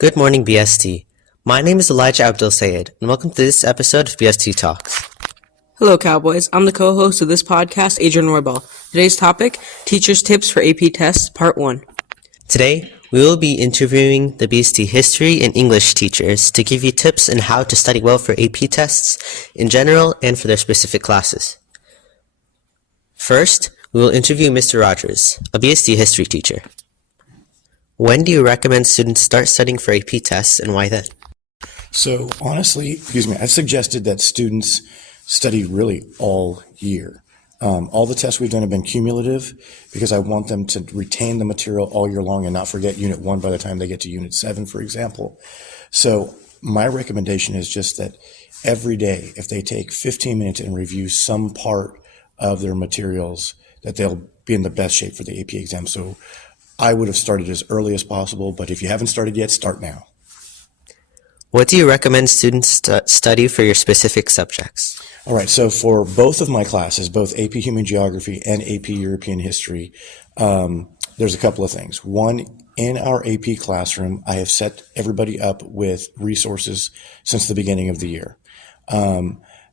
Good morning, BST. My name is Elijah Abdul Sayed, and welcome to this episode of BST Talks. Hello, Cowboys. I'm the co-host of this podcast, Adrian Roybal. Today's topic, Teachers' Tips for AP Tests, Part 1. Today, we will be interviewing the BST history and English teachers to give you tips on how to study well for AP tests in general and for their specific classes. First, we will interview Mr. Rogers, a BST history teacher. When do you recommend students start studying for AP tests, and why then? So honestly, I've suggested that students study really all year. All the tests we've done have been cumulative because I want them to retain the material all year long and not forget Unit 1 by the time they get to Unit 7, for example. So my recommendation is just that every day, if they take 15 minutes and review some part of their materials, that they'll be in the best shape for the AP exam. So I would have started as early as possible, but if you haven't started yet, start now. What do you recommend students study for your specific subjects? All right, so for both of my classes, both AP Human Geography and AP European History, there's a couple of things. One, in our AP classroom, I have set everybody up with resources since the beginning of the year.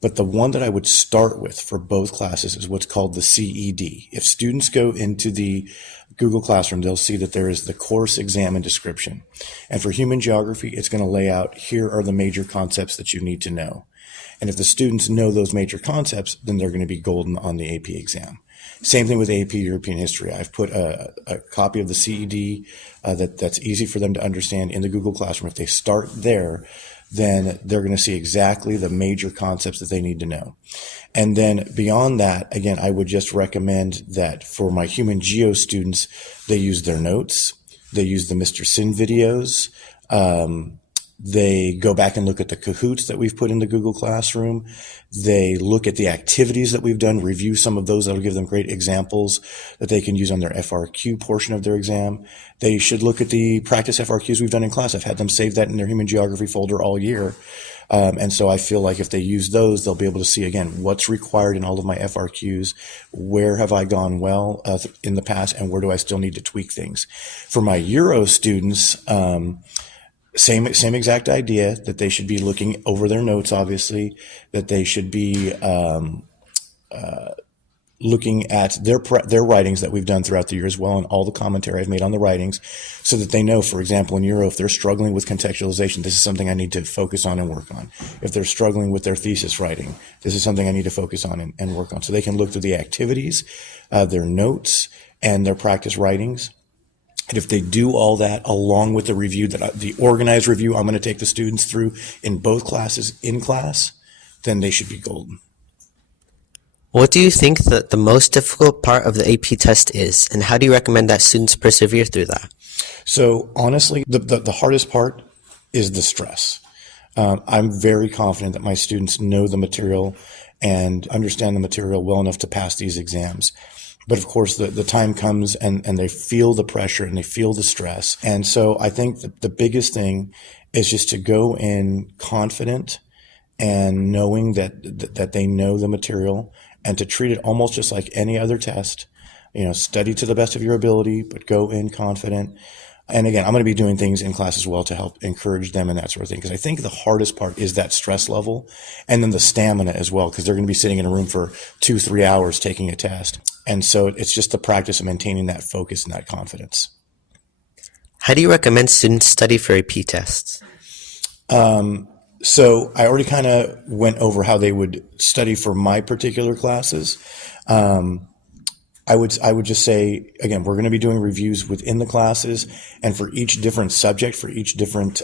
But the one that I would start with for both classes is what's called the CED. If students go into the Google Classroom, they'll see that there is the course exam and description. And for human geography, it's going to lay out, here are the major concepts that you need to know. And if the students know those major concepts, then they're going to be golden on the AP exam. Same thing with AP European History. I've put a copy of the CED that's easy for them to understand in the Google Classroom. If they start there, then they're going to see exactly the major concepts that they need to know. And then beyond that, again, I would just recommend that for my human geo students, they use their notes, they use the Mr. Sin videos, they go back and look at the Kahoots that we've put in the Google Classroom. They look at the activities that we've done, review some of those. That'll give them great examples that they can use on their FRQ portion of their exam. They should look at the practice FRQs we've done in class. I've had them save that in their human geography folder all year. And so I feel like if they use those, they'll be able to see, again, what's required in all of my FRQs, where have I gone well in the past, and where do I still need to tweak things. For my Euro students, same exact idea, that they should be looking over their notes, obviously, that they should be looking at their writings that we've done throughout the year as well, and all the commentary I've made on the writings, so that they know, for example, in Euro, if they're struggling with contextualization, this is something I need to focus on and work on. If they're struggling with their thesis writing, this is something I need to focus on and work on. So they can look through the activities, their notes, and their practice writings. And if they do all that along with the review, the organized review I'm going to take the students through in both classes in class, then they should be golden. What do you think that the most difficult part of the AP test is, and how do you recommend that students persevere through that? So honestly, the hardest part is the stress. I'm very confident that my students know the material and understand the material well enough to pass these exams. But of course, the time comes and they feel the pressure and they feel the stress. And so I think the biggest thing is just to go in confident and knowing that they know the material, and to treat it almost just like any other test. Study to the best of your ability, but go in confident. And again, I'm going to be doing things in class as well to help encourage them and that sort of thing. Because I think the hardest part is that stress level, and then the stamina as well, because they're going to be sitting in a room for 2-3 hours taking a test. And so it's just the practice of maintaining that focus and that confidence. How do you recommend students study for AP tests? So I already kind of went over how they would study for my particular classes. I would just say, again, we're going to be doing reviews within the classes, and for each different subject, for each different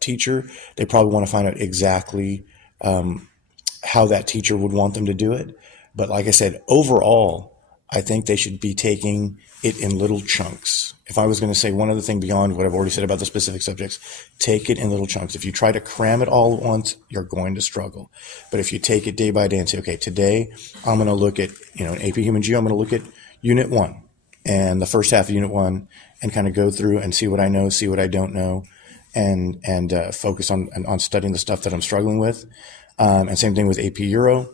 teacher, they probably want to find out exactly how that teacher would want them to do it. But like I said, overall, I think they should be taking it in little chunks. If I was going to say one other thing beyond what I've already said about the specific subjects, take it in little chunks. If you try to cram it all at once, you're going to struggle. But if you take it day by day and say, okay, today I'm going to look at, in AP Human Geo, I'm going to look at Unit 1 and the first half of Unit 1 and kind of go through and see what I know, see what I don't know, and focus on studying the stuff that I'm struggling with. And same thing with AP Euro.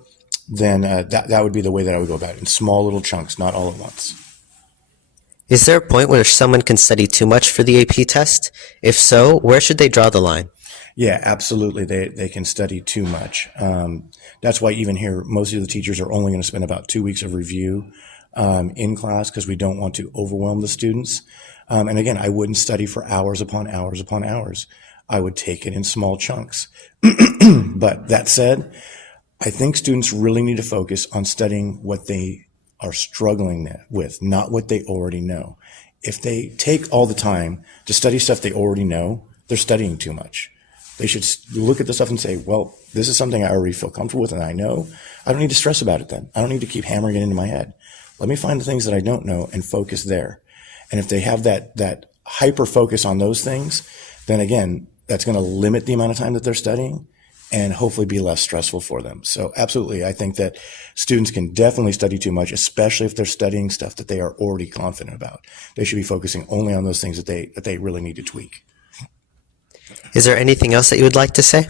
Then that would be the way that I would go about it, in small little chunks, not all at once. Is there a point where someone can study too much for the AP test? If so, where should they draw the line? Yeah, absolutely. They can study too much. That's why even here, most of the teachers are only going to spend about 2 weeks of review in class because we don't want to overwhelm the students. And again, I wouldn't study for hours upon hours upon hours. I would take it in small chunks. But that said, I think students really need to focus on studying what they are struggling with, not what they already know. If they take all the time to study stuff they already know, they're studying too much. They should look at the stuff and say, well, this is something I already feel comfortable with and I know. I don't need to stress about it then. I don't need to keep hammering it into my head. Let me find the things that I don't know and focus there. And if they have that hyper focus on those things, then again, that's going to limit the amount of time that they're studying and hopefully be less stressful for them. So absolutely, I think that students can definitely study too much, especially if they're studying stuff that they are already confident about. They should be focusing only on those things that they really need to tweak. Is there anything else that you would like to say?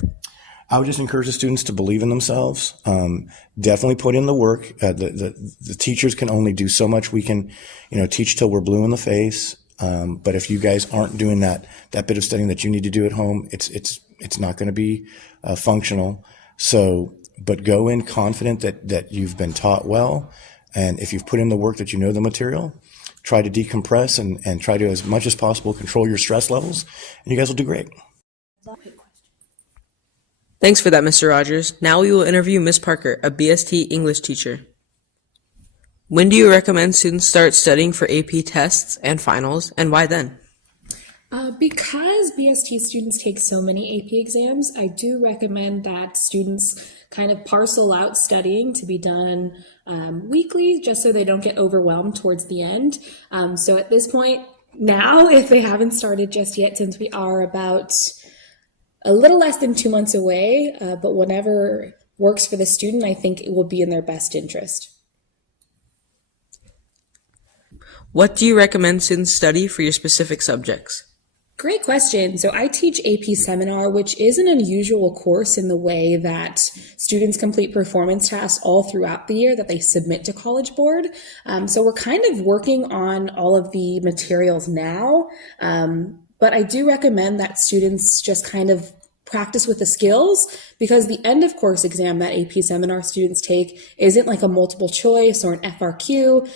I would just encourage the students to believe in themselves. Definitely put in the work. The teachers can only do so much. We can, teach till we're blue in the face. But if you guys aren't doing that bit of studying that you need to do at home, it's not going to be functional. So, but go in confident that you've been taught well. And if you've put in the work that you know the material, try to decompress and try to, as much as possible, control your stress levels, and you guys will do great. Thanks for that, Mr. Rogers. Now we will interview Ms. Parker, a BST English teacher. When do you recommend students start studying for AP tests and finals, and why then? Because BST students take so many AP exams, I do recommend that students kind of parcel out studying to be done weekly, just so they don't get overwhelmed towards the end. So at this point now, if they haven't started just yet, since we are about a little less than 2 months away, but whenever works for the student, I think it will be in their best interest. What do you recommend students study for your specific subjects? Great question. So I teach AP Seminar, which is an unusual course in the way that students complete performance tasks all throughout the year that they submit to College Board. So we're kind of working on all of the materials now, but I do recommend that students just kind of practice with the skills, because the end of course exam that AP Seminar students take isn't like a multiple choice or an FRQ.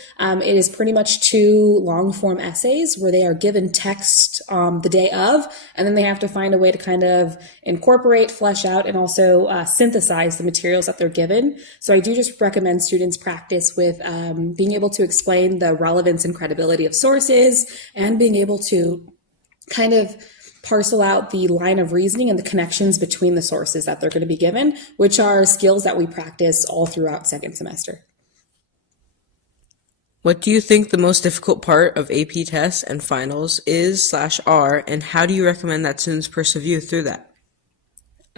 It is pretty much 2 long form essays where they are given text the day of, and then they have to find a way to kind of incorporate, flesh out, and also synthesize the materials that they're given. So I do just recommend students practice with being able to explain the relevance and credibility of sources, and being able to kind of parcel out the line of reasoning and the connections between the sources that they're going to be given, which are skills that we practice all throughout second semester. What do you think the most difficult part of AP tests and finals is/are, and how do you recommend that students persevere through that?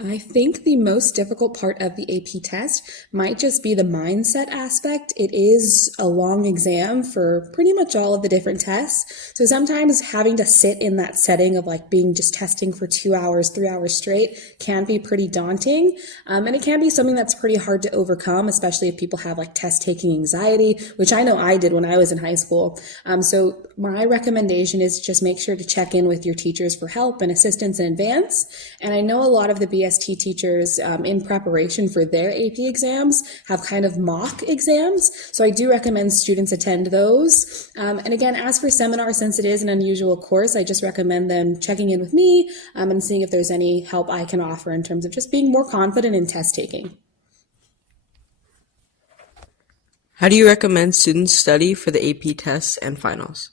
I think the most difficult part of the AP test might just be the mindset aspect. It is a long exam for pretty much all of the different tests. So sometimes having to sit in that setting of like being just testing for 2 hours, 3 hours straight can be pretty daunting. And it can be something that's pretty hard to overcome, especially if people have like test taking anxiety, which I know I did when I was in high school. So my recommendation is just make sure to check in with your teachers for help and assistance in advance. And I know a lot of the BST teachers in preparation for their AP exams have kind of mock exams. So I do recommend students attend those. And again, as for seminar, since it is an unusual course, I just recommend them checking in with me and seeing if there's any help I can offer in terms of just being more confident in test taking. How do you recommend students study for the AP tests and finals?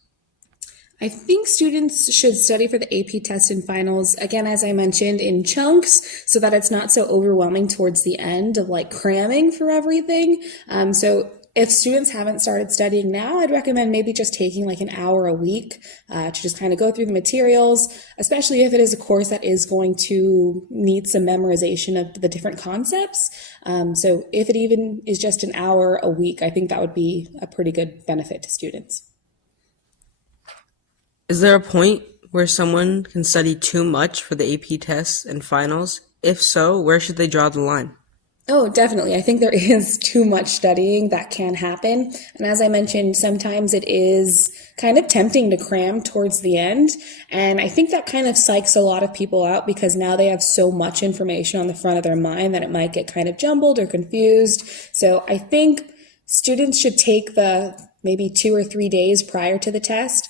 I think students should study for the AP test and finals, again, as I mentioned, in chunks, so that it's not so overwhelming towards the end of like cramming for everything. So if students haven't started studying now, I'd recommend maybe just taking like an hour a week to just kind of go through the materials, especially if it is a course that is going to need some memorization of the different concepts. So if it even is just an hour a week, I think that would be a pretty good benefit to students. Is there a point where someone can study too much for the AP tests and finals? If so, where should they draw the line? Oh, definitely. I think there is too much studying that can happen. And as I mentioned, sometimes it is kind of tempting to cram towards the end. And I think that kind of psychs a lot of people out because now they have so much information on the front of their mind that it might get kind of jumbled or confused. So I think students should take the maybe 2 or 3 days prior to the test,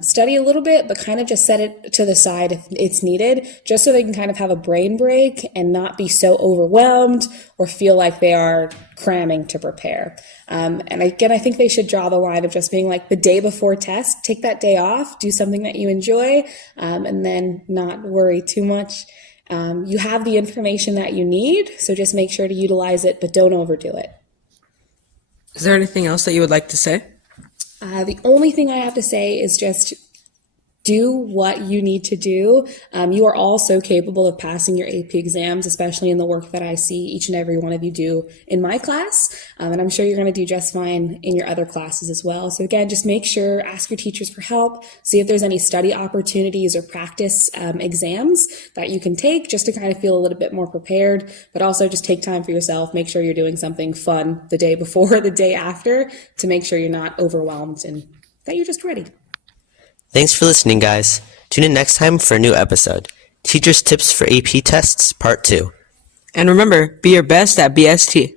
study a little bit, but kind of just set it to the side if it's needed, just so they can kind of have a brain break and not be so overwhelmed or feel like they are cramming to prepare. And again, I think they should draw the line of just being like the day before test, take that day off, do something that you enjoy, and then not worry too much. You have the information that you need, so just make sure to utilize it, but don't overdo it. Is there anything else that you would like to say? The only thing I have to say is just do what you need to do. You are all so capable of passing your AP exams, especially in the work that I see each and every one of you do in my class. And I'm sure you're going to do just fine in your other classes as well. So again, just make sure, ask your teachers for help, see if there's any study opportunities or practice exams that you can take just to kind of feel a little bit more prepared, but also just take time for yourself. Make sure you're doing something fun the day before, the day after, to make sure you're not overwhelmed and that you're just ready. Thanks for listening, guys. Tune in next time for a new episode. Teachers' Tips for AP Tests, Part 2. And remember, be your best at BST.